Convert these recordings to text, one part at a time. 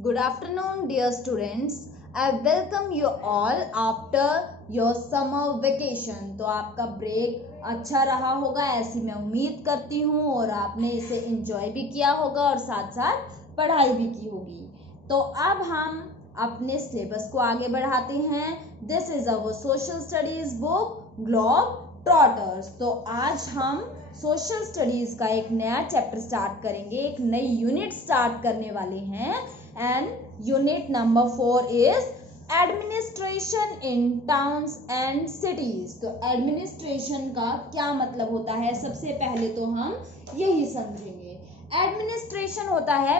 Good afternoon, dear students. I welcome you all after your summer vacation. तो आपका break अच्छा रहा होगा ऐसी मैं उम्मीद करती हूँ और आपने इसे एंजॉय भी किया होगा और साथ साथ पढ़ाई भी की होगी। तो अब हम अपने सिलेबस को आगे बढ़ाते हैं। This is our social studies book globe trotters. तो आज हम सोशल स्टडीज का एक नया चैप्टर स्टार्ट करेंगे, एक नई यूनिट स्टार्ट करने वाले हैं। And unit number 4 is administration in towns and cities. तो एडमिनिस्ट्रेशन का क्या मतलब होता है, सबसे पहले तो हम यही समझेंगे। एडमिनिस्ट्रेशन होता है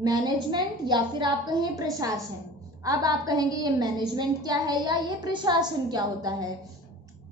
मैनेजमेंट या फिर आप कहें प्रशासन। अब आप कहेंगे ये मैनेजमेंट क्या है या ये प्रशासन क्या होता है।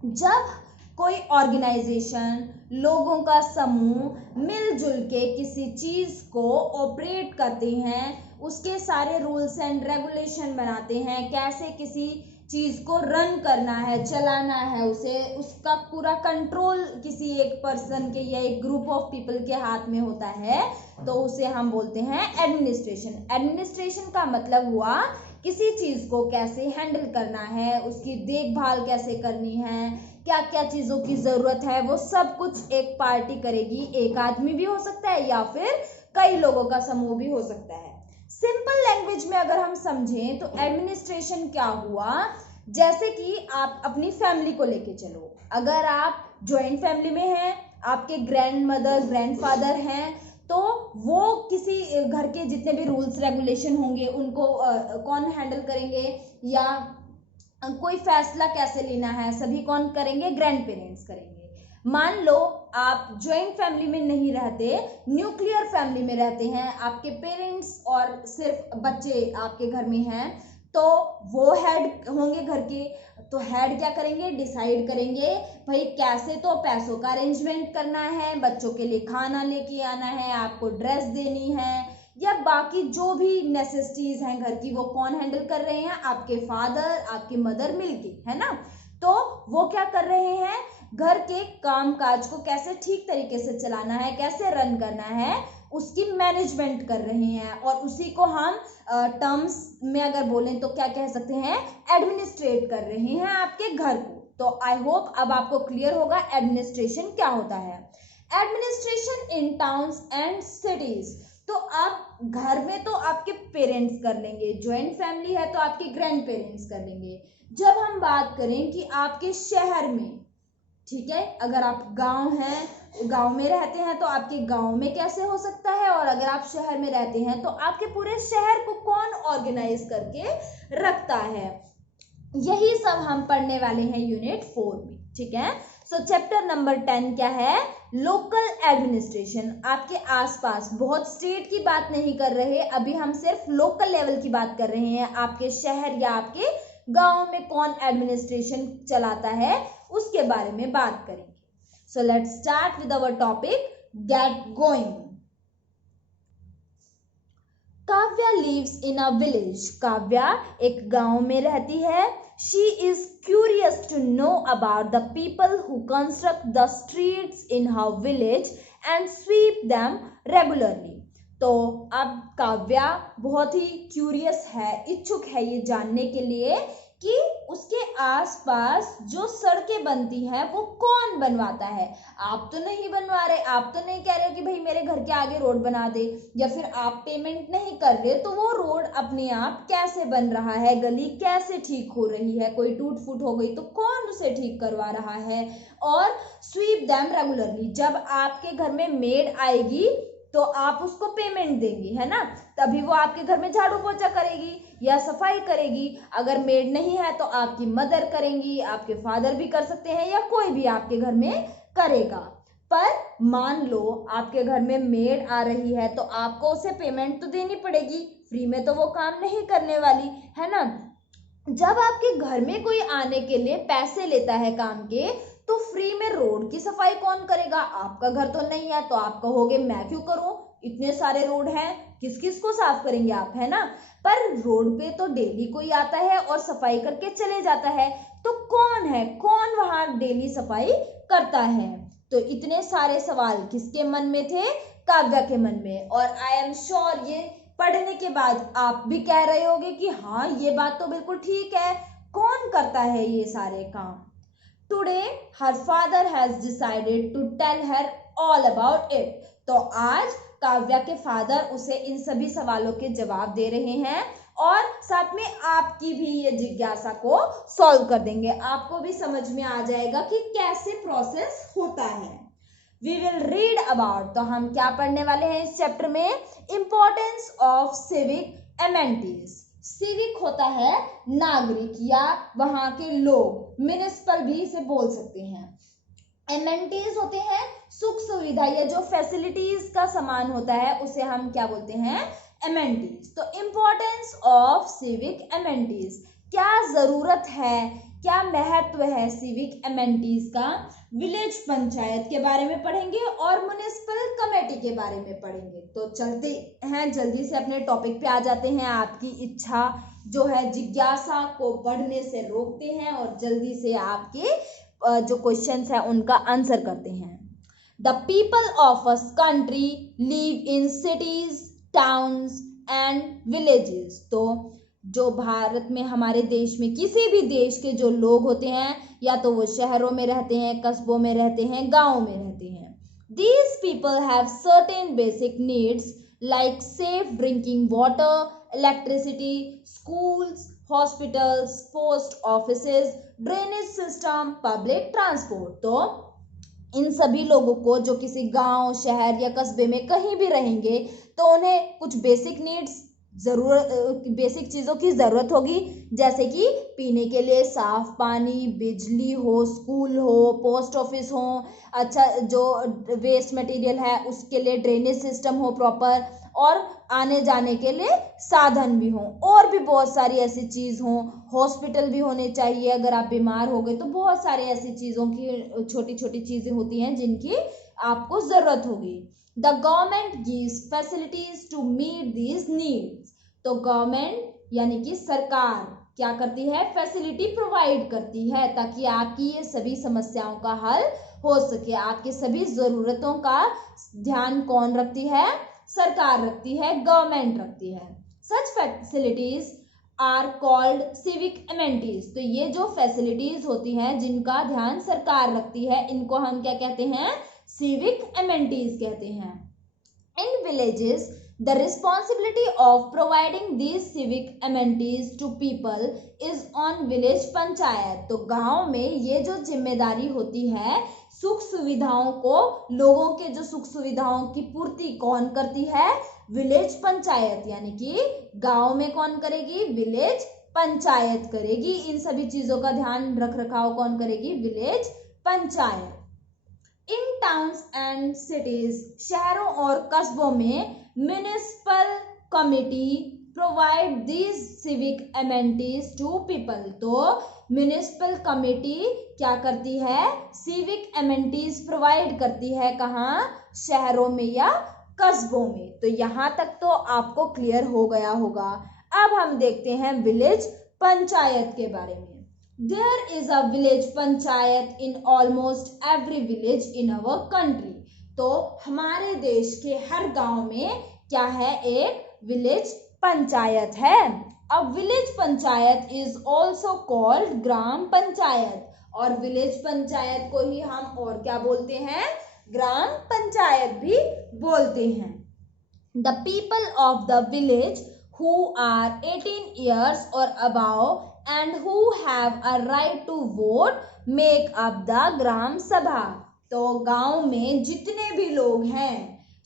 जब कोई ऑर्गेनाइजेशन, लोगों का समूह मिलजुल के किसी चीज को ऑपरेट करते हैं, उसके सारे रूल्स एंड रेगुलेशन बनाते हैं, कैसे किसी चीज को रन करना है, चलाना है, उसे उसका पूरा कंट्रोल किसी एक पर्सन के या एक ग्रुप ऑफ पीपल के हाथ में होता है, तो उसे हम बोलते हैं एडमिनिस्ट्रेशन। एडमिनिस्ट्रेशन का मतलब हुआ किसी चीज को कैसे हैंडल करना है, उसकी देखभाल कैसे करनी है, क्या क्या चीजों की जरूरत है, वो सब कुछ एक पार्टी करेगी। एक आदमी भी हो सकता है या फिर कई लोगों का समूह भी हो सकता है। सिंपल लैंग्वेज में अगर हम समझें तो एडमिनिस्ट्रेशन क्या हुआ, जैसे कि आप अपनी फैमिली को लेके चलो। अगर आप ज्वाइंट फैमिली में हैं, आपके ग्रैंड मदर ग्रैंड फादर हैं, तो वो किसी घर के जितने भी रूल्स रेगुलेशन होंगे उनको कौन हैंडल करेंगे, या कोई फैसला कैसे लेना है सभी कौन करेंगे, ग्रैंड पेरेंट्स करेंगे। मान लो आप ज्वाइंट फैमिली में नहीं रहते, न्यूक्लियर फैमिली में रहते हैं, आपके पेरेंट्स और सिर्फ बच्चे आपके घर में हैं, तो वो हेड होंगे घर के। तो हेड क्या करेंगे, डिसाइड करेंगे भाई कैसे तो पैसों का अरेंजमेंट करना है, बच्चों के लिए खाना लेके आना है, आपको ड्रेस देनी है, या बाकी जो भी नेसेसिटीज हैं घर की वो कौन हैंडल कर रहे हैं, आपके फादर आपकी मदर मिलके, है ना। तो वो क्या कर रहे हैं, घर के काम काज को कैसे ठीक तरीके से चलाना है, कैसे रन करना है, उसकी मैनेजमेंट कर रहे हैं। और उसी को हम टर्म्स में अगर बोलें तो क्या कह सकते हैं, एडमिनिस्ट्रेट कर रहे हैं आपके घर को। तो आई होप अब आपको क्लियर होगा एडमिनिस्ट्रेशन क्या होता है। Administration in towns and cities, तो आप घर में तो आपके पेरेंट्स कर लेंगे, ज्वाइंट फैमिली है तो आपके ग्रैंड पेरेंट्स कर लेंगे। जब हम बात करें कि आपके शहर में, ठीक है, अगर आप गांव में रहते हैं तो आपके गांव में कैसे हो सकता है, और अगर आप शहर में रहते हैं तो आपके पूरे शहर को कौन ऑर्गेनाइज करके रखता है। यही सब हम पढ़ने वाले हैं यूनिट 4 में, ठीक है। सो चैप्टर नंबर 10 क्या है, लोकल एडमिनिस्ट्रेशन। आपके आसपास, बहुत स्टेट की बात नहीं कर रहे, अभी हम सिर्फ लोकल लेवल की बात कर रहे हैं। आपके शहर या आपके गांव में कौन एडमिनिस्ट्रेशन चलाता है उसके बारे में बात करेंगे। So let's start with our topic, get going. Kavya lives in a village. Kavya एक गांव में रहती है। She is curious to know about the people who construct the streets in her village and sweep them regularly. तो अब काव्या बहुत ही curious है, इच्छुक है ये जानने के लिए कि उसके आसपास जो सड़कें बनती हैं वो कौन बनवाता है। आप तो नहीं बनवा रहे, आप तो नहीं कह रहे हो कि भाई मेरे घर के आगे रोड बना दे, या फिर आप पेमेंट नहीं कर रहे, तो वो रोड अपने आप कैसे बन रहा है, गली कैसे ठीक हो रही है, कोई टूट फूट हो गई तो कौन उसे ठीक करवा रहा है। और स्वीप दैम रेगुलरली, जब आपके घर में मेड आएगी तो आप उसको पेमेंट देंगी, है ना, तभी वो आपके घर में झाड़ू पोछा करेगी या सफाई करेगी। अगर मेड नहीं है तो आपकी मदर करेंगी, आपके फादर भी कर सकते हैं, या कोई भी आपके घर में करेगा। पर मान लो आपके घर में मेड आ रही है तो आपको उसे पेमेंट तो देनी पड़ेगी, फ्री में तो वो काम नहीं करने वाली, है ना। जब आपके घर में कोई आने के लिए पैसे लेता है काम के, तो फ्री में रोड की सफाई कौन करेगा, आपका घर तो नहीं है, तो आप कहोगे मैं क्यों करूं, इतने सारे रोड हैं, किस किस को साफ करेंगे आप, है ना। पर रोड पे तो डेली कोई आता है और सफाई करके चले जाता है, तो कौन वहां डेली सफाई करता है। तो इतने सारे सवाल किसके मन में थे, काव्या के मन में। और आई एम श्योर ये पढ़ने के बाद आप भी कह रहे होगे कि हाँ ये बात तो बिल्कुल ठीक है, कौन करता है ये सारे काम। Today her father has decided to tell her all about it. तो आज काव्या के फादर उसे इन सभी सवालों के जवाब दे रहे हैं और साथ में आपकी भी ये जिज्ञासा को सॉल्व कर देंगे। आपको भी समझ में आ जाएगा कि कैसे प्रोसेस होता है। वी विल रीड अबाउट, तो हम क्या पढ़ने वाले हैं इस चैप्टर में, importance of civic amenities. Civic होता है नागरिक या वहां के लोग, म्युनिसिपल भी इसे बोल सकते हैं। एमेनिटीज होते हैं सुख सुविधा या जो फैसिलिटीज का सामान होता है उसे हम क्या बोलते हैं, एमेनिटीज। तो इंपॉर्टेंस ऑफ सिविक एमेनिटीज, क्या जरूरत है, क्या महत्व है सिविक एमेनिटीज का, विलेज पंचायत के बारे में पढ़ेंगे और म्युनिसिपल कमेटी के बारे में पढ़ेंगे। तो चलते हैं, जल्दी से अपने टॉपिक पे आ जाते हैं। आपकी इच्छा जो है, जिज्ञासा को बढ़ने से रोकते हैं और जल्दी से आपके जो क्वेश्चंस है उनका आंसर करते हैं। The people of a country live in cities, towns and villages. तो जो भारत में, हमारे देश में, किसी भी देश के जो लोग होते हैं या तो वो शहरों में रहते हैं, कस्बों में रहते हैं, गाँव में रहते हैं। These people have certain basic needs like safe drinking water, electricity, schools, hospitals, post offices, drainage system, public transport। तो इन सभी लोगों को जो किसी गांव, शहर या कस्बे में कहीं भी रहेंगे तो उन्हें कुछ बेसिक नीड्स, बेसिक चीज़ों की ज़रूरत होगी, जैसे कि पीने के लिए साफ पानी, बिजली हो, स्कूल हो, पोस्ट ऑफिस हो, अच्छा जो वेस्ट मटेरियल है उसके लिए ड्रेनेज सिस्टम हो प्रॉपर, और आने जाने के लिए साधन भी हो, और भी बहुत सारी ऐसी चीज़ हो, हॉस्पिटल भी होने चाहिए। अगर आप बीमार हो गए तो बहुत सारे ऐसी चीज़ों की छोटी छोटी चीज़ें होती हैं जिनकी आपको ज़रूरत होगी। The government gives facilities to meet these needs. तो गवर्नमेंट यानी कि सरकार क्या करती है, फैसिलिटी प्रोवाइड करती है ताकि आपकी ये सभी समस्याओं का हल हो सके। आपकी सभी ज़रूरतों का ध्यान कौन रखती है, सरकार रखती है, गवर्नमेंट रखती है। Such facilities are called civic amenities. तो ये जो फैसिलिटीज होती हैं जिनका ध्यान सरकार रखती है, इनको हम क्या कहते हैं, सिविक एमेनिटीज कहते हैं। In villages the responsibility of providing these civic amenities to people is on village panchayat. तो गांव में ये जो जिम्मेदारी होती है, सुख सुविधाओं को, लोगों के जो सुख सुविधाओं की पूर्ति कौन करती है, विलेज पंचायत, यानी कि गांव में कौन करेगी, विलेज पंचायत करेगी। इन सभी चीजों का ध्यान रख रखाव कौन करेगी, village panchayat. In towns and cities, शहरों और कस्बों में municipal committee provide these civic amenities to people. तो म्युनिसिपल कमेटी क्या करती है, सिविक एमेनिटीज प्रोवाइड करती है, कहाँ, शहरों में या कस्बों में। तो यहाँ तक तो आपको क्लियर हो गया होगा। अब हम देखते हैं विलेज पंचायत के बारे में। There is a village panchayat in almost every village in our country। तो हमारे देश के हर गांव में क्या है, एक विलेज पंचायत है। अब village panchayat is also called gram panchayat, और विलेज पंचायत को ही हम और क्या बोलते हैं, ग्राम पंचायत भी बोलते हैं। The people of the village who are 18 years or above and who have a right to vote make up the ग्राम सभा। तो गांव में जितने भी लोग हैं,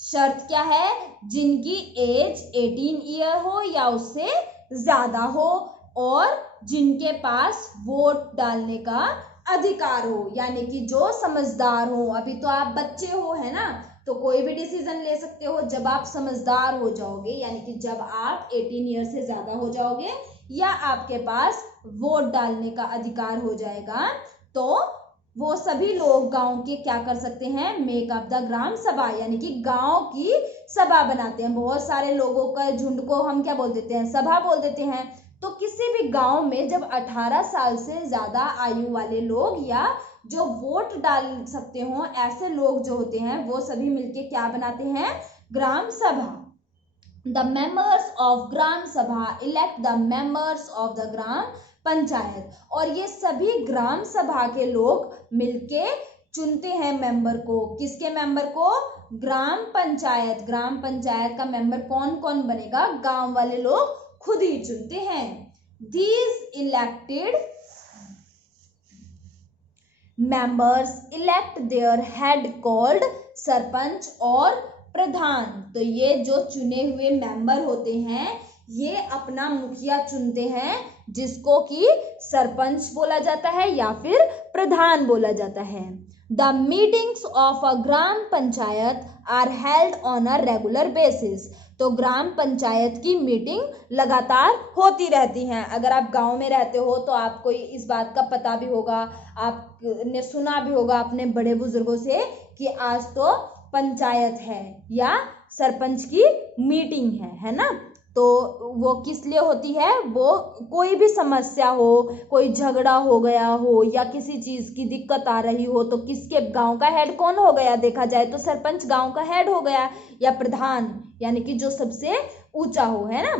शर्त क्या है, जिनकी एज 18 ईयर हो या उससे ज्यादा हो और जिनके पास वोट डालने का अधिकार हो, यानी कि जो समझदार हो। अभी तो आप बच्चे हो, है ना, तो कोई भी डिसीजन ले सकते हो। जब आप समझदार हो जाओगे, यानी कि जब आप 18 ईयर से ज्यादा हो जाओगे या आपके पास वोट डालने का अधिकार हो जाएगा, तो वो सभी लोग गांव के क्या कर सकते हैं, मेक अप द ग्राम सभा, यानी कि गांव की सभा बनाते हैं। बहुत सारे लोगों का झुंड को हम क्या बोल देते हैं, सभा बोल देते हैं। तो किसी भी गांव में जब 18 साल से ज्यादा आयु वाले लोग या जो वोट डाल सकते हो ऐसे लोग जो होते हैं, वो सभी मिलके क्या बनाते हैं, ग्राम सभा। The members of gram sabha elect the members of the gram panchayat, और ये सभी ग्राम सभा के लोग मिलके चुनते हैं मेंबर को। किसके मेंबर को? ग्राम पंचायत। ग्राम पंचायत का मेंबर कौन कौन बनेगा? गांव वाले लोग खुद ही चुनते हैं। These elected members elect their head called sarpanch और प्रधान। तो ये जो चुने हुए मेंबर होते हैं ये अपना मुखिया चुनते हैं, जिसको कि सरपंच बोला जाता है या फिर प्रधान बोला जाता है। The meetings of a gram panchayat are held on a regular basis. तो ग्राम पंचायत की मीटिंग लगातार होती रहती हैं। अगर आप गांव में रहते हो तो आपको इस बात का पता भी होगा, आपने सुना भी होगा अपने बड़े बुजुर्गों से कि आज तो पंचायत है या सरपंच की मीटिंग है ना। तो वो किस लिए होती है? वो कोई भी समस्या हो, कोई झगड़ा हो गया हो या किसी चीज की दिक्कत आ रही हो तो किसके गांव का हेड कौन हो गया? देखा जाए तो सरपंच गांव का हेड हो गया, या प्रधान यानी कि जो सबसे ऊंचा हो, है ना,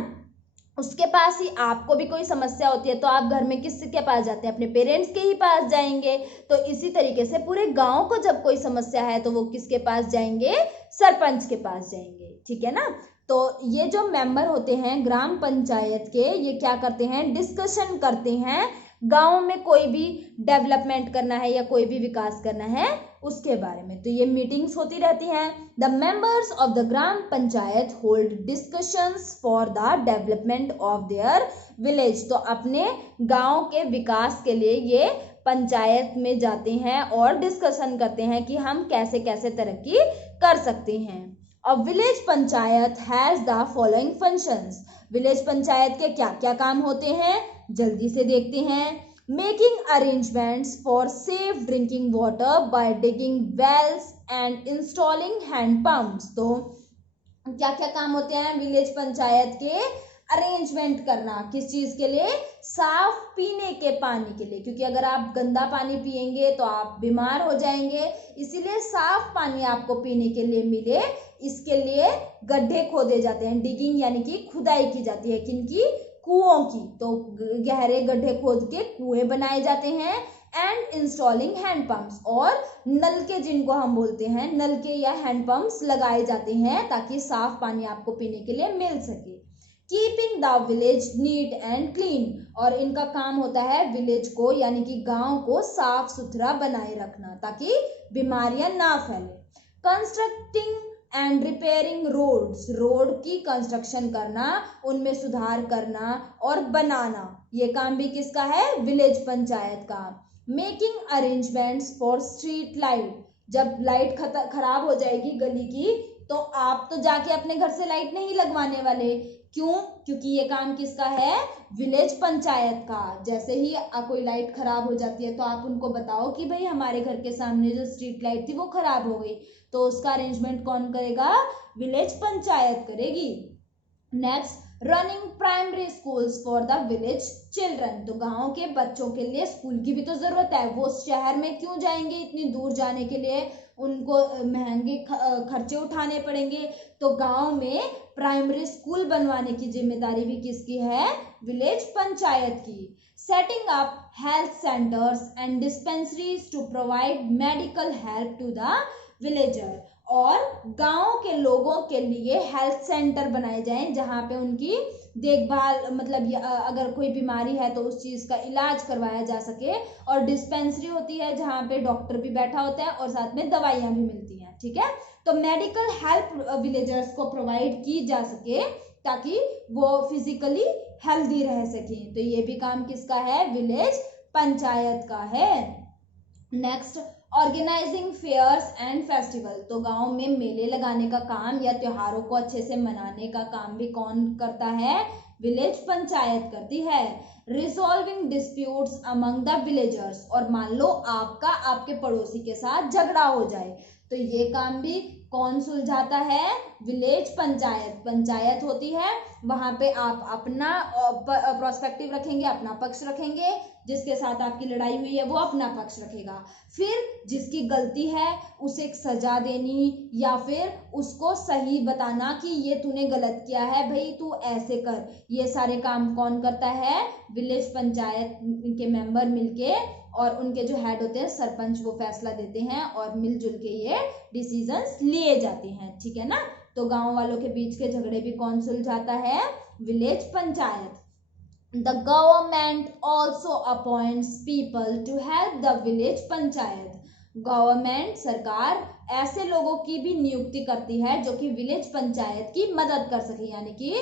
उसके पास ही। आपको भी कोई समस्या होती है तो आप घर में किसके पास जाते हैं? अपने पेरेंट्स के ही पास जाएंगे। तो इसी तरीके से पूरे गांव को जब कोई समस्या है तो वो किसके पास जाएंगे? सरपंच के पास जाएंगे, ठीक है ना। तो ये जो मेंबर होते हैं ग्राम पंचायत के, ये क्या करते हैं? डिस्कशन करते हैं गांव में कोई भी डेवलपमेंट करना है या कोई भी विकास करना है उसके बारे में। तो ये मीटिंग्स होती रहती हैं। The members of the gram panchayat hold discussions for the development of their village. तो अपने गांव के विकास के लिए ये पंचायत में जाते हैं और डिस्कशन करते हैं कि हम कैसे कैसे तरक्की कर सकते हैं। A village panchayat has the following functions. Village panchayat के क्या क्या काम होते हैं? जल्दी से देखते हैं। Making arrangements for safe drinking water by digging wells and installing hand pumps. तो क्या क्या काम होते हैं विलेज पंचायत के? अरेंजमेंट करना, किस चीज के लिए? साफ पीने के पानी के लिए, क्योंकि अगर आप गंदा पानी पिएंगे तो आप बीमार हो जाएंगे। इसीलिए साफ पानी आपको पीने के लिए मिले, इसके लिए गड्ढे खोदे जाते हैं। डिगिंग यानी कि खुदाई की जाती है, किनकी? कुओं की। तो गहरे गड्ढे खोद के कुएं बनाए जाते हैं। एंड इंस्टॉलिंग हैंड पंप्स, और नलके जिनको हम बोलते हैं, नलके या हैंड पंप्स लगाए जाते हैं ताकि साफ पानी आपको पीने के लिए मिल सके। Keeping the village neat and clean, और इनका काम होता है विलेज को यानी कि गांव को साफ सुथरा बनाए रखना ताकि बीमारियां ना फैले। Constructing and repairing roads, road की कंस्ट्रक्शन करना, उनमें सुधार करना और बनाना, ये काम भी किसका है? विलेज पंचायत का। Making arrangements for street light, जब लाइट खराब हो जाएगी गली की तो आप तो जाके अपने घर से लाइट नहीं लगवाने वाले। क्यों? क्योंकि ये काम किसका है? विलेज पंचायत का। जैसे ही कोई लाइट खराब हो जाती है तो आप उनको बताओ कि भाई हमारे घर के सामने जो स्ट्रीट लाइट थी वो खराब हो गई, तो उसका अरेंजमेंट कौन करेगा? विलेज पंचायत करेगी। Next, running primary schools for the village children, तो गांव के बच्चों के लिए स्कूल की भी तो जरूरत है। वो शहर में क्यों जाएंगे? इतनी दूर जाने के लिए उनको महंगे खर्चे उठाने पड़ेंगे। तो गांव में प्राइमरी स्कूल बनवाने की जिम्मेदारी भी किसकी है? विलेज पंचायत की। Setting up health centres and dispensaries to provide medical help to the villager, और गांव के लोगों के लिए हेल्थ सेंटर बनाए जाएं जहां पे उनकी देखभाल, मतलब अगर कोई बीमारी है तो उस चीज का इलाज करवाया जा सके। और डिस्पेंसरी होती है जहां पे डॉक्टर भी बैठा होता है और साथ में दवाइयां भी मिलती हैं, ठीक है। तो मेडिकल हेल्प विलेजर्स को प्रोवाइड की जा सके ताकि वो फिजिकली हेल्दी रह सके। तो ये भी काम किसका है? विलेज पंचायत का है। Next, organising fairs and festival, तो गांव में मेले लगाने का काम या त्योहारों को अच्छे से मनाने का काम भी कौन करता है? विलेज पंचायत करती है। Resolving disputes among the villagers, और मान लो आपका आपके पड़ोसी के साथ झगड़ा हो जाए तो ये काम भी कौन सुलझाता है? विलेज पंचायत। पंचायत होती है, वहां पे आप अपना प्रोस्पेक्टिव रखेंगे, अपना पक्ष रखेंगे, जिसके साथ आपकी लड़ाई हुई है वो अपना पक्ष रखेगा। फिर जिसकी गलती है उसे एक सजा देनी या फिर उसको सही बताना कि ये तूने गलत किया है भाई, तू ऐसे कर। ये सारे काम कौन करता है? विलेज पंचायत के मेंबर मिलके, और उनके जो हेड होते हैं सरपंच, वो फैसला देते हैं और मिलजुल के ये डिसीजंस लिए जाते हैं। ठीक है ना? तो गांव वालों के बीच के झगड़े भी कौन सुलझाता है? Village panchayat. The government also appoints people to help the village panchayat. Government, सरकार ऐसे लोगों की भी नियुक्ति करती है जो कि विलेज पंचायत की मदद कर सके, यानी कि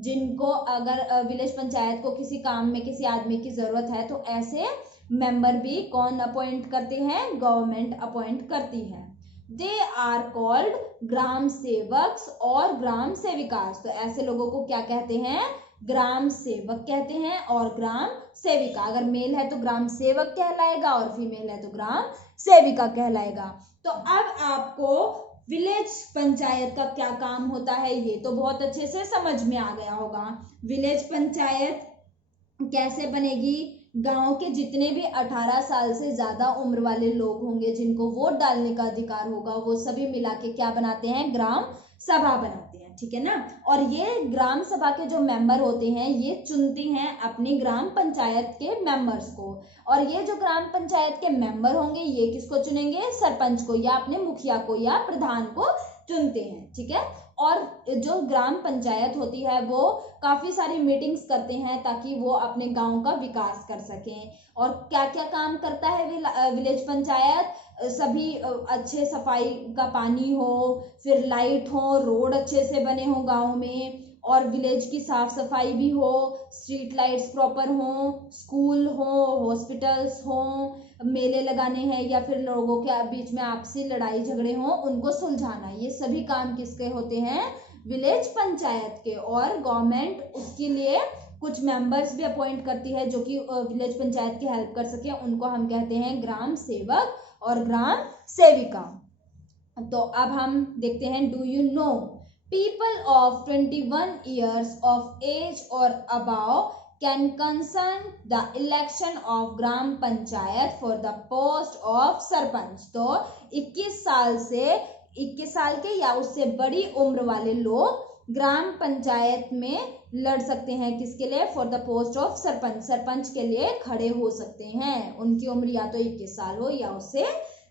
जिनको अगर विलेज पंचायत को किसी काम में किसी आदमी की जरूरत है तो ऐसे मेंबर भी कौन अपॉइंट करते हैं? गवर्नमेंट अपॉइंट करती है। दे आर कॉल्ड ग्राम सेवक्स और ग्राम सेविकास। तो ऐसे लोगों को क्या कहते हैं? ग्राम सेवक कहते हैं और ग्राम सेविका। अगर मेल है तो ग्राम सेवक कहलाएगा और फीमेल है तो ग्राम सेविका कहलाएगा। तो अब आपको विलेज पंचायत का क्या काम होता है ये तो बहुत अच्छे से समझ में आ गया होगा। विलेज पंचायत कैसे बनेगी? गांव के जितने भी 18 साल से ज्यादा उम्र वाले लोग होंगे जिनको वोट डालने का अधिकार होगा, वो सभी मिला के क्या बनाते हैं? ग्राम सभा बनाते हैं। ठीक है ना? और ये ग्राम सभा के जो मेंबर होते हैं ये चुनती हैं अपनी ग्राम पंचायत के मेंबर्स को, और ये जो ग्राम पंचायत के मेंबर होंगे ये किसको चुनेंगे? सरपंच को या अपने मुखिया को या प्रधान को चुनते हैं। ठीक है? और जो ग्राम पंचायत होती है वो काफी सारी मीटिंग्स करते हैं ताकि वो अपने गांव का विकास कर सकें। और क्या क्या काम करता है विलेज पंचायत? सभी अच्छे सफाई का पानी हो, फिर लाइट हो, रोड अच्छे से बने हो गांव में, और विलेज की साफ सफाई भी हो, स्ट्रीट लाइट्स प्रॉपर हो, स्कूल हो, हॉस्पिटल्स हो, मेले लगाने हैं या फिर लोगों के बीच में आपसी लड़ाई झगड़े हो उनको सुलझाना। ये सभी काम किसके होते हैं? विलेज पंचायत के। और गवर्नमेंट उसके लिए कुछ मेंबर्स भी अपॉइंट करती है जो कि विलेज पंचायत की हेल्प कर सके, उनको हम कहते हैं ग्राम सेवक और ग्राम सेविका। तो अब हम देखते हैं, do you know people of 21 years of age or above can consent the election of gram panchayat for the post of sarpanch। तो 21 साल के या उससे बड़ी उम्र वाले लोग ग्राम पंचायत में लड़ सकते हैं। किसके लिए? For the post of sarpanch. Sarpanch के लिए खड़े हो सकते हैं। उनकी उम्र या तो 21 साल हो या उससे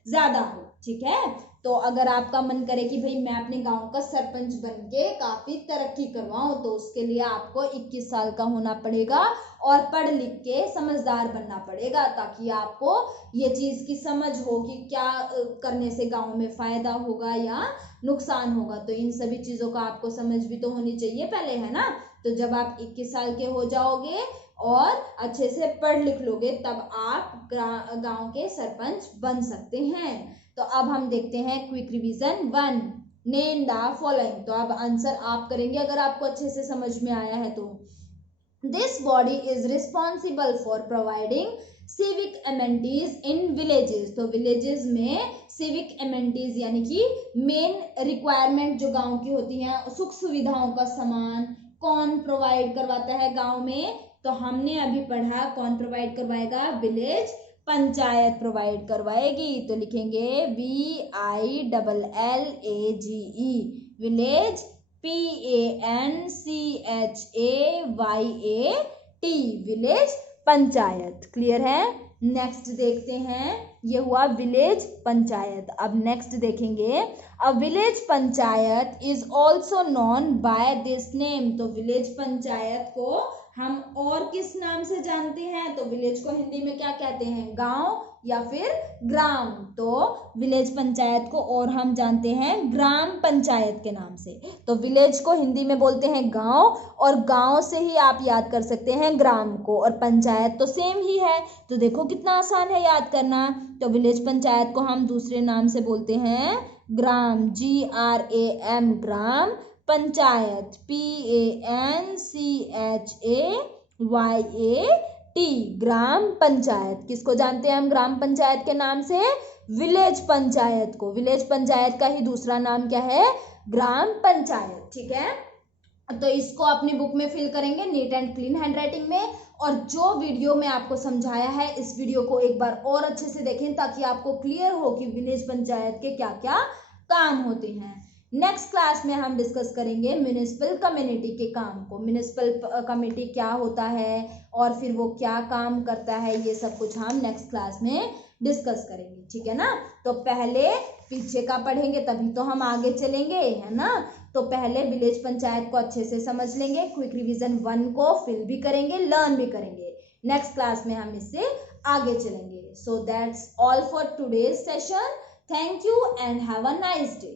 ज्यादा हो। ठीक है? तो अगर आपका मन करे कि भाई मैं अपने गांव का सरपंच बनके काफी तरक्की करवाऊं तो उसके लिए आपको 21 साल का होना पड़ेगा और पढ़ लिख के समझदार बनना पड़ेगा, ताकि आपको ये चीज की समझ हो कि क्या करने से गांव में फायदा होगा या नुकसान होगा। तो इन सभी चीजों का आपको समझ भी तो होनी चाहिए पहले, है ना? तो जब आप 21 साल के हो जाओगे और अच्छे से पढ़ लिख लोगे तब आप गांव के सरपंच बन सकते हैं। तो अब हम देखते हैं quick revision 1, name the following. तो अब आंसर आप करेंगे अगर आपको अच्छे से समझ में आया है तो। This body is responsible for providing civic amenities in villages. तो विलेजेस में सिविक एमेनिटीज यानी कि मेन रिक्वायरमेंट जो गांव की होती हैं, सुख सुविधाओं का सामान कौन प्रोवाइड करवाता है गांव में? तो हमने अभी पढ़ा कौन प्रोवाइड करवाएगा? विलेज पंचायत प्रोवाइड करवाएगी। तो लिखेंगे VILLAGE, village PANCHAYAT, village panchayat. Clear है? नेक्स्ट देखते हैं, ये हुआ विलेज पंचायत। अब नेक्स्ट देखेंगे, a village panchayat is also known by this name. तो विलेज पंचायत को हम और किस नाम से जानते हैं? तो विलेज को हिंदी में क्या कहते हैं? गांव या फिर ग्राम। तो विलेज पंचायत को और हम जानते हैं ग्राम पंचायत के नाम से। तो विलेज को हिंदी में बोलते हैं गांव, और गांव से ही आप याद कर सकते हैं ग्राम को, और पंचायत तो सेम ही है। तो देखो कितना आसान है याद करना। तो विलेज पंचायत को हम दूसरे नाम से बोलते हैं ग्राम, GRAM, ग्राम पंचायत, PANCHAYAT, ग्राम पंचायत। किसको जानते हैं हम ग्राम पंचायत के नाम से? विलेज पंचायत को। विलेज पंचायत का ही दूसरा नाम क्या है? ग्राम पंचायत। ठीक है, तो इसको अपनी बुक में फिल करेंगे नीट एंड क्लीन हैंडराइटिंग में। और जो वीडियो में आपको समझाया है इस वीडियो को एक बार और अच्छे से देखें ताकि आपको क्लियर हो कि विलेज पंचायत के क्या क्या काम होते हैं। नेक्स्ट क्लास में हम डिस्कस करेंगे म्युनिसिपल कम्युनिटी के काम को। म्युनिसिपल कमेटी क्या होता है और फिर वो क्या काम करता है, ये सब कुछ हम नेक्स्ट क्लास में डिस्कस करेंगे। ठीक है ना, तो पहले पीछे का पढ़ेंगे तभी तो हम आगे चलेंगे, है ना। तो पहले विलेज पंचायत को अच्छे से समझ लेंगे, क्विक रिवीजन 1 को फिल भी करेंगे, लर्न भी करेंगे। नेक्स्ट क्लास में हम इससे आगे चलेंगे। So that's all for today's session. Thank you and have a nice day.